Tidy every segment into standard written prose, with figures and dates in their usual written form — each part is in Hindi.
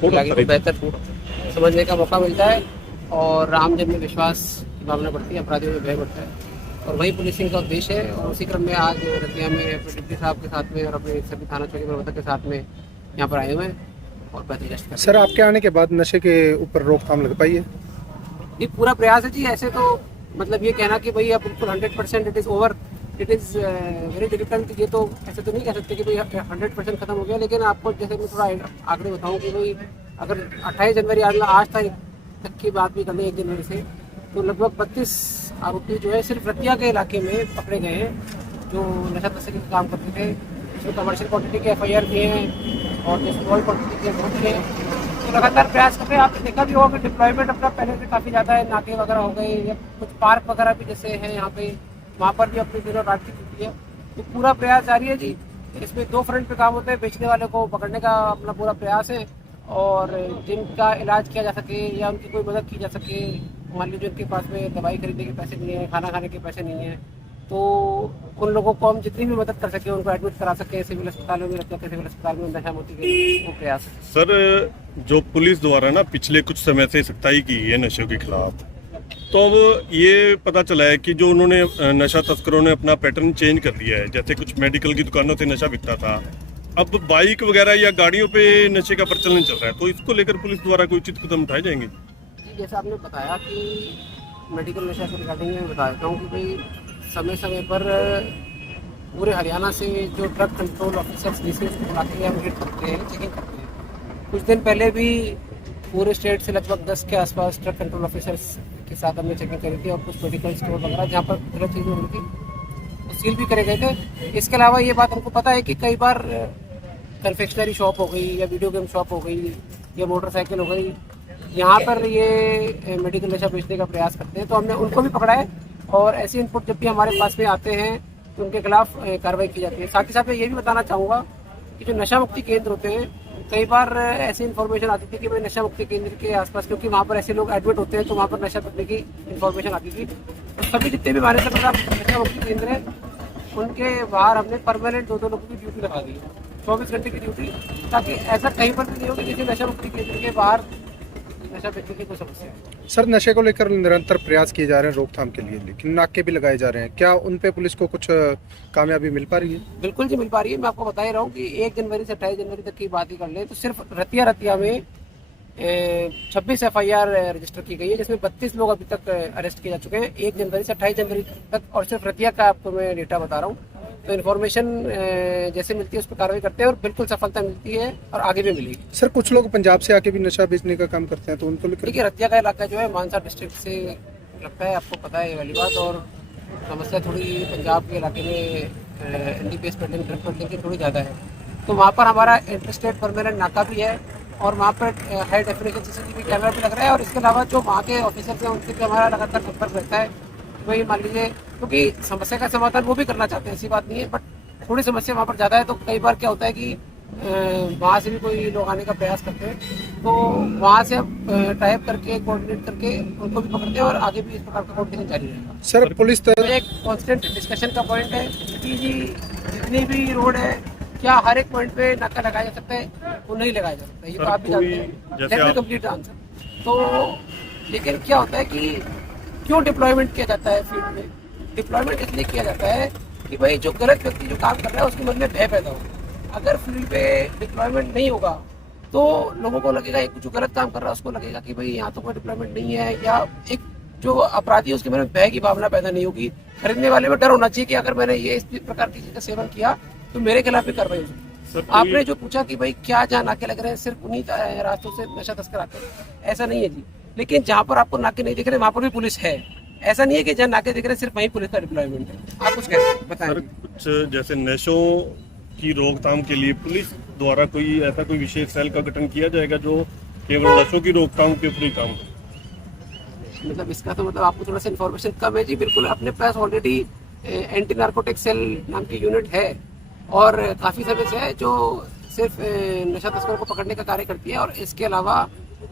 तो आगे को बेहतर समझने का मौका मिलता है और आम जन में विश्वास की भावना बढ़ती है, अपराधियों में भय बढ़ता है और वही पुलिसिंग का उद्देश्य है। और उसी क्रम में आज रतिया में अपने डिप्टी साहब के साथ में और अपने सभी थाना चौकी प्रबंधक के साथ में यहाँ पर आए हुए हैं और बेहतरी गश्त कर रहे हैं। सर, आपके आने के बाद नशे के ऊपर रोकथाम लग पाई है? ये पूरा प्रयास है जी। ऐसे तो मतलब ये कहना कि भाई अब बिल्कुल 100% it is over, it is very difficult. ये तो ऐसे तो नहीं कह सकते कि भाई 100% खत्म हो गया, लेकिन आपको जैसे मैं थोड़ा आंकड़े बताऊं कि भाई अगर 28 जनवरी आज तक की बात भी कर लें 1 जनवरी से, तो लगभग 32 आरोपी जो है सिर्फ रतिया के इलाके में पकड़े गए हैं जो नशा तस्करी का काम करते थे। इसमें कमर्शियल क्वांटिटी के FIR भी हैं और जो स्मॉल क्वांटिटी के ग्रुप भी हैं। तो लगातार प्रयास कर रहे हैं। आपने देखा भी होगा कि डिप्लॉयमेंट अपना पहले से काफ़ी ज़्यादा है। नाके वगैरह हो गए या कुछ पार्क वगैरह भी जैसे हैं यहाँ पे, वहाँ पर भी अपनी दिनों रात की ड्यूटी है। तो पूरा प्रयास जारी है जी। इसमें 2 फ्रंट पे काम होते हैं। बेचने वाले को पकड़ने का अपना पूरा प्रयास है और जिनका इलाज किया जा सके या उनकी कोई मदद की जा सके, मान लीजिए उनके पास में दवाई खरीदने के पैसे नहीं है, खाना खाने के पैसे नहीं है, तो उन लोगों को हम जितनी भी मदद कर सके, उनको एडमिट करा सके सिविल अस्पतालों में, रखते सिविल अस्पताल में नशा मुक्ति के वो प्रयास है। सर, जो पुलिस द्वारा ना पिछले कुछ समय से सख्ताई की है नशे के खिलाफ, तो अब ये पता चला है कि जो उन्होंने नशा तस्करों ने अपना पैटर्न चेंज कर दिया है। जैसे कुछ मेडिकल की दुकानों से नशा बिकता था, अब बाइक वगैरह या गाड़ियों पे नशे का प्रचलन चल रहा है। तो इसको लेकर पुलिस द्वारा कोई उचित कदम उठाए जाएंगे? जी, जैसा आपने बताया कि मेडिकल नशा के रिगार्डिंग में बता देता हूँ कि भाई समय समय पर पूरे हरियाणा से जो ड्रग कंट्रोल ऑफिसर्स डीसी बुलाते हैं, विजिट करते हैं, चेकिंग करते हैं। कुछ दिन पहले भी पूरे स्टेट से लगभग 10 के आसपास ड्रग कंट्रोल ऑफिसर्स के साथ हमने चेकिंग करी थी और कुछ मेडिकल स्टोर वगैरह जहाँ पर गलत चीज़ें हो रही थी तो सील भी करे गए थे। इसके अलावा ये बात हमको पता है कि कई बार कन्फेक्शनरी शॉप हो गई या वीडियो गेम शॉप हो गई या मोटरसाइकिल हो गई, यहाँ पर ये मेडिकल नशा बेचने का प्रयास करते हैं। तो हमने उनको भी पकड़ा है और ऐसे इनपुट जब भी हमारे पास में आते हैं तो उनके खिलाफ कार्रवाई की जाती है। साथ ही साथ मैं ये भी बताना चाहूँगा कि जो नशा मुक्ति केंद्र होते हैं, कई बार ऐसी इन्फॉर्मेशन आती थी कि भाई नशा मुक्ति केंद्र के आसपास, क्योंकि वहाँ पर ऐसे लोग एडमिट होते हैं तो वहाँ पर नशा करने की इन्फॉर्मेशन आती थी। तो सभी जितने भी हमारे साथ नशा मुक्ति केंद्र है उनके बाहर हमने परमानेंट 2-2 लोगों की ड्यूटी लगा दी है, 24 घंटे की ड्यूटी, ताकि ऐसा कहीं पर भी नहीं हो कि किसी नशा मुक्ति केंद्र के बाहर नशा बेचने की कोई समस्या है। सर, नशे को लेकर निरंतर प्रयास किए जा रहे हैं रोकथाम के लिए, लेकिन नाके भी लगाए जा रहे हैं। क्या उन पे पुलिस को कुछ कामयाबी मिल पा रही है? बिल्कुल जी, मिल पा रही है। मैं आपको बता ही रहा हूँ कि 1 जनवरी से 28 जनवरी तक की बात ही कर ले तो सिर्फ रतिया में 26 FIR रजिस्टर की गई है, जिसमें 32 लोग अभी तक अरेस्ट किए जा चुके हैं 1 जनवरी से 28 जनवरी तक। और सिर्फ रतिया का आपको मैं डेटा बता रहा हूँ। तो इन्फॉर्मेशन जैसे मिलती है उस पर कार्रवाई करते हैं और बिल्कुल सफलता मिलती है और आगे भी मिलेगी। सर, कुछ लोग पंजाब से आके भी नशा बेचने का काम करते हैं, तो उनको लेकर? देखिए, रतिया का इलाका जो है मानसा डिस्ट्रिक्ट से लगता है, आपको पता है ये वाली बात। और समस्या थोड़ी पंजाब के इलाके में NDPS पेडलिंग, ड्रग पेडलिंग की थोड़ी ज़्यादा है। तो वहाँ पर हमारा इंटर स्टेट परमानेंट नाका भी है और वहाँ पर हाई डेफिनेशन CCTV कैमरा भी लग रहा है। और इसके अलावा जो वहाँ के ऑफिसर्स हैं उनसे भी हमारा लगातार संपर्क रहता है। वही मान लीजिए, क्योंकि समस्या का समाधान वो भी करना चाहते हैं, ऐसी बात नहीं है, बट थोड़ी समस्या वहाँ पर ज़्यादा है। तो कई बार क्या होता है कि वहाँ से भी कोई लोग आने का प्रयास करते हैं, तो वहाँ से अब टाइप करके कोऑर्डिनेट करके उनको भी पकड़ते हैं और आगे भी इस प्रकार का कोऑर्डिनेशन जारी रहेगा। सर, पुलिस तो एक कांस्टेंट डिस्कशन का पॉइंट है कि जी जितनी भी रोड है, क्या हर एक पॉइंट पे नाका लगाया जा सकता है? वो नहीं लगाया जा सकता, ये तो आप भी जानते हैं। Let me complete answer. तो लेकिन क्या होता है कि क्यों डिप्लॉयमेंट किया जाता है फील्ड में? डिप्लॉयमेंट इसलिए किया जाता है कि भाई जो गलत व्यक्ति जो काम कर रहा है उसके मन में भय पैदा हो। अगर फील्ड पे डिप्लॉयमेंट नहीं होगा तो लोगों को लगेगा, एक जो गलत काम कर रहा है उसको लगेगा कि भाई यहाँ तो कोई डिप्लॉयमेंट नहीं है, या एक जो अपराधी है उसके मन में भय की भावना पैदा नहीं होगी। खरीदने वाले में डर होना चाहिए कि अगर मैंने ये इस प्रकार की चीज का सेवन किया तो मेरे खिलाफ भी कार्रवाई हो सकती है। आपने जो पूछा कि भाई क्या जहाँ नाके लग रहे हैं सिर्फ उन्हीं रास्तों से नशा तस्कर आते हैं, ऐसा नहीं है जी। लेकिन जहाँ पर आपको नाके नहीं दिख रहे वहाँ पर भी पुलिस है। ऐसा नहीं है कि जहाँ नाके दिख रहे सिर्फ वहीं पुलिस का डिप्लॉयमेंट है। आप कुछ बताएं। सर, कुछ जैसे नशों की रोकथाम के लिए पुलिस द्वारा कोई ऐसा कोई विशेष सेल का गठन किया जाएगा जो केवल नशों की रोकथाम के ऊपर ही काम करे? मतलब इसका तो मतलब आपको थोड़ा सा इन्फॉर्मेशन कम है जी। बिल्कुल, अपने पास ऑलरेडी एंटी नार्कोटिक सेल नाम की यूनिट है और काफ़ी समय से है, जो सिर्फ नशा तस्करों को पकड़ने का कार्य करती है। और इसके अलावा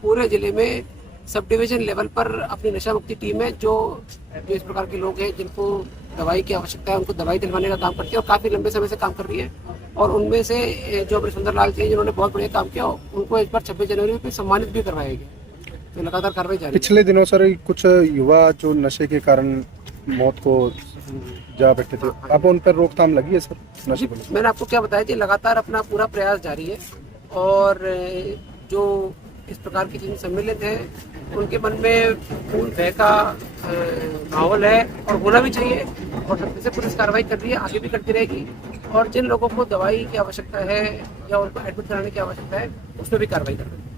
पूरे ज़िले में सब डिवीजन लेवल पर अपनी नशा मुक्ति टीम है जो इस प्रकार के लोग हैं जिनको दवाई की आवश्यकता है उनको दवाई दिलवाने का काम करती है और काफ़ी लंबे समय से काम कर रही है। और उनमें से जो अपने सुंदरलाल जी जिन्होंने बहुत बढ़िया काम किया उनको इस बार 26 जनवरी को सम्मानित भी करवाया गया। तो लगातार कार्रवाई जारी है। पिछले दिनों सर कुछ युवा जो नशे के कारण मौत को जा बैठे थे, अब उन पर रोकथाम लगी है सर नशे जी, को? मैंने आपको क्या बताया कि लगातार अपना पूरा प्रयास जारी है और जो इस प्रकार की चीजें सम्मिलित हैं उनके मन में पूर्ण भय का माहौल है और होना भी चाहिए और सख्ती से पुलिस कार्रवाई कर रही है, आगे भी करती रहेगी। और जिन लोगों को दवाई की आवश्यकता है या उनको एडमिट कराने की आवश्यकता है उसमें भी कार्रवाई कर रही है।